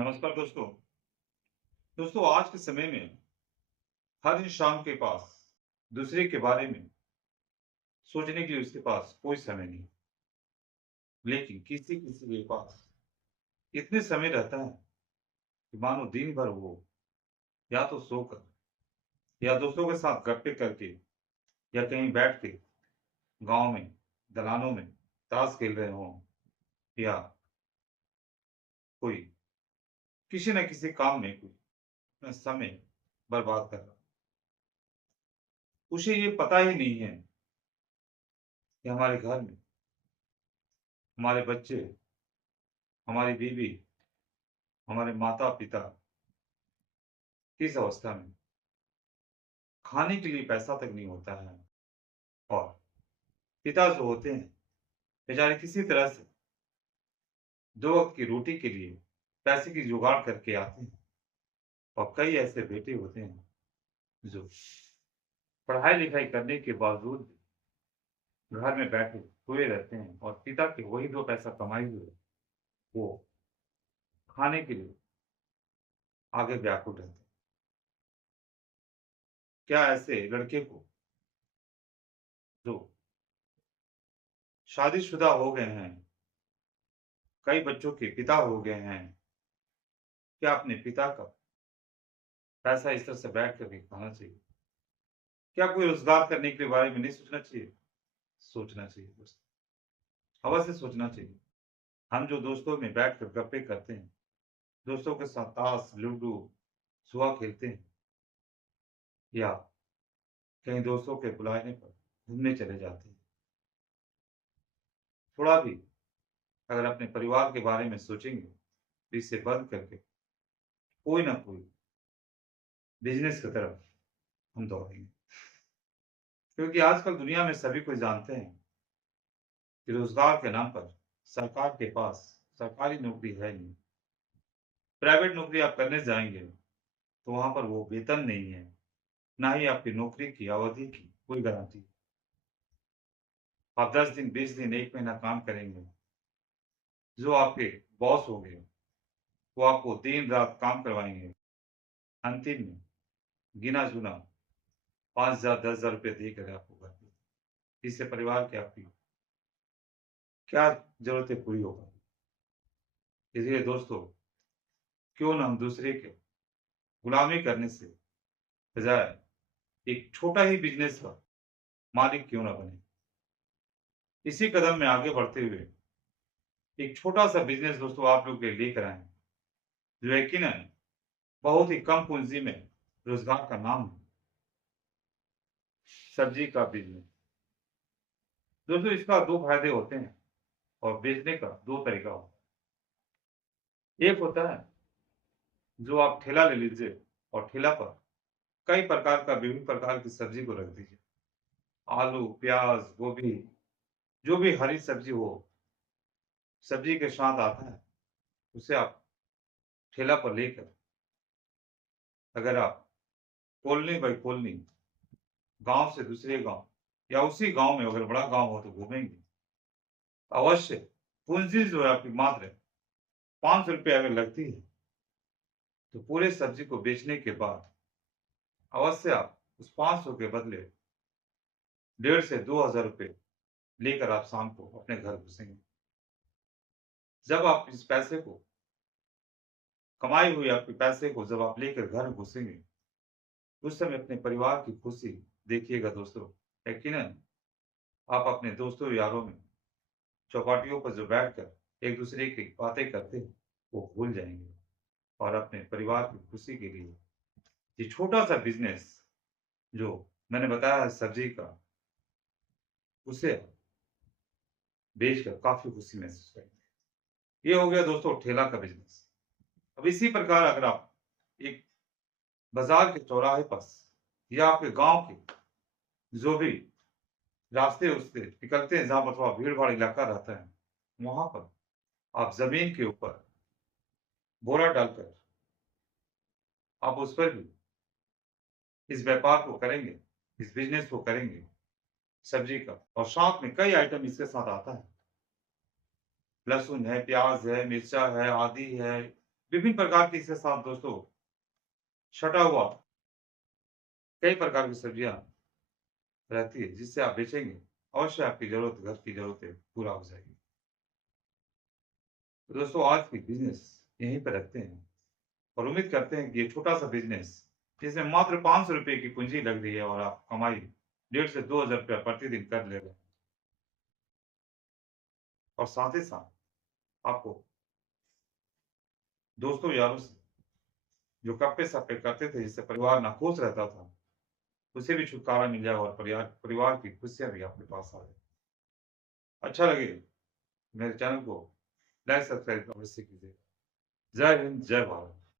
नमस्कार दोस्तों। दोस्तों आज के समय में हर इंसान के पास दूसरे के बारे में सोचने के लिए उसके पास कोई समय नहीं। लेकिन किसी-किसी के पास इतने समय रहता है कि मानो दिन भर वो या तो सोकर या दोस्तों के साथ गप्पे करके या कहीं बैठ के गाँव में, दलानों में ताश खेल रहे हों या कोई किसी न किसी काम में कोई अपना समय बर्बाद कर रहा। उसे ये पता ही नहीं है कि हमारे घर में हमारे बच्चे, हमारी बीवी, हमारे माता-पिता किस अवस्था में खाने के लिए पैसा तक नहीं होता है और पिता जो होते हैं बेचारे किसी तरह से 2 वक़्त की रोटी के लिए पैसे की जुगाड़ करके आते हैं और कई ऐसे बेटे होते हैं जो पढ़ाई-लिखाई करने के बावजूद भी घर में बैठे सोए रहते हैं और पिता के वही 2 पैसा कमाए हुए वो खाने के लिए आगे व्याकुल रहते हैं। क्या ऐसे लड़के को जो शादीशुदा हो गए हैं, कई बच्चों के पिता हो गए हैं, क्या अपने पिता का पैसा इस तरह से बैठ कर के खाना चाहिए? क्या कोई रोज़गार करने के बारे में नहीं सोचना चाहिए? सोचना चाहिए दोस्तों, अवश्य सोचना चाहिए। हम जो दोस्तों में बैठकर गप्पे करते हैं, दोस्तों के साथ ताश, लूडो, जुआ खेलते हैं या कहीं दोस्तों के बुलाने पर घूमने चले जाते हैं। थोड़ा भी अगर अपने परिवार के बारे में सोचेंगे, तो इसे बंद करके कोई ना कोई बिज़नेस की तरफ हम दौड़ेंगे। क्योंकि आजकल दुनिया में सभी कोई जानते हैं कि रोज़गार के नाम पर सरकार के पास सरकारी नौकरी है नहीं। प्राइवेट नौकरी आप करने जाएँगे, तो वहाँ पर वो वेतन नहीं है, ना ही आपकी नौकरी की अवधि की कोई गारंटी। आप 10 दिन, 20 दिन, 1 महीना काम करेंगे, जो आपके बॉस होंगे, वो आपको दिन-रात काम करवाएँगे। अंतिम में गिना-चुना 5,000 10,000 रुपए देकर आपको घर भेजेंगे। इससे परिवार की आपकी क्या ज़रूरतें पूरी हो पाएँगी? इसलिए दोस्तों, क्यों ना हम दूसरे के गुलामी करने से बजाय एक छोटा ही बिज़नेस का मालिक क्यों ना बने? इसी कदम में आगे बढ़ते हुए एक छोटा-सा बिज़नेस दोस्तों आप लोग के लिए लेकर आए हैं, जो यकीनन बहुत ही कम पूँजी में रोज़गार का नाम है, सब्ज़ी का बिज़नेस। दोस्तों इसका 2 फ़ायदे होते हैं और बेचने का 2 तरीका होता है। एक होता है जो आप ठेला ले लीजिए और ठेला पर कई प्रकार का विभिन्न प्रकार की सब्ज़ी को रख दीजिए। आलू, प्याज़, गोभी, जो भी हरी सब्ज़ी हो, सब्ज़ी के साथ आता है, उसे आप ठेला पर लेकर अगर आप कॉलोनी बाई कॉलोनी, गाँव से दूसरे गाँव या उसी गाँव में अगर बड़ा गाँव हो तो घूमेंगे, अवश्य पूँजी जो है आपकी मात्र ₹500 अगर लगती है, तो पूरे सब्ज़ी को बेचने के बाद अवश्य आप उस 500 के बदले 1,500 से ₹2,000 लेकर आप शाम को अपने घर घुसेंगे। जब आप इस पैसे को कमाए हुए आपके पैसे को जब आप लेकर घर घुसेंगे, उस समय अपने परिवार की खुशी देखिएगा दोस्तों। यकीनन आप अपने दोस्तों यारों में चौपाटियों पर जो बैठकर एक-दूसरे की बातें करते हैं, वो भूल जाएँगे और अपने परिवार की खुशी के लिए ये छोटा-सा बिज़नेस जो मैंने बताया है सब्ज़ी का, उसे बेचकर काफ़ी खुशी महसूस करेंगे। ये हो गया दोस्तों ठेला का बिज़नेस। अब इसी प्रकार अगर आप एक बाज़ार के चौराहे पास या आपके गाँव के जो भी रास्ते-उसते निकलते हैं जहाँ पर थोड़ा भीड़-भाड़ इलाका रहता है, वहाँ पर आप ज़मीन के ऊपर बोरा डालकर आप उस पर भी इस व्यापार को करेंगे, इस बिज़नेस को करेंगे, सब्ज़ी का और साथ में कई आइटम इसके साथ आता है। लहसुन है, प्याज़ है, मिर्चा है, आदि है, विभिन्न प्रकार की इसके साथ दोस्तों छटा हुआ कई प्रकार की सब्जियां रहती है, जिससे आप बेचेंगे, अवश्य आपकी ज़रूरत घर की ज़रूरतें पूरा हो जाएगी। तो दोस्तों आज की बिज़नेस यहीं पे रखते हैं और उम्मीद करते हैं कि ये छोटा-सा बिज़नेस जिसमें मात्र ₹500 की पूँजी लग रही है और आप कमाई 1,500 से 2,000 रुपया प्रतिदिन कर ले रहे हैं और साथ ही साथ आपको दोस्तों यारों से जो गप्पे-सप्पे करते थे, जिससे परिवार नाखुश रहता था, उसे भी छुटकारा मिल जाएगा और परिवार की खुशियाँ भी आपके पास आ जाएँ। अच्छा लगे मेरे चैनल को लाइक, सब्सक्राइब अवश्य कीजिएगा। जय हिंद, जय भारत।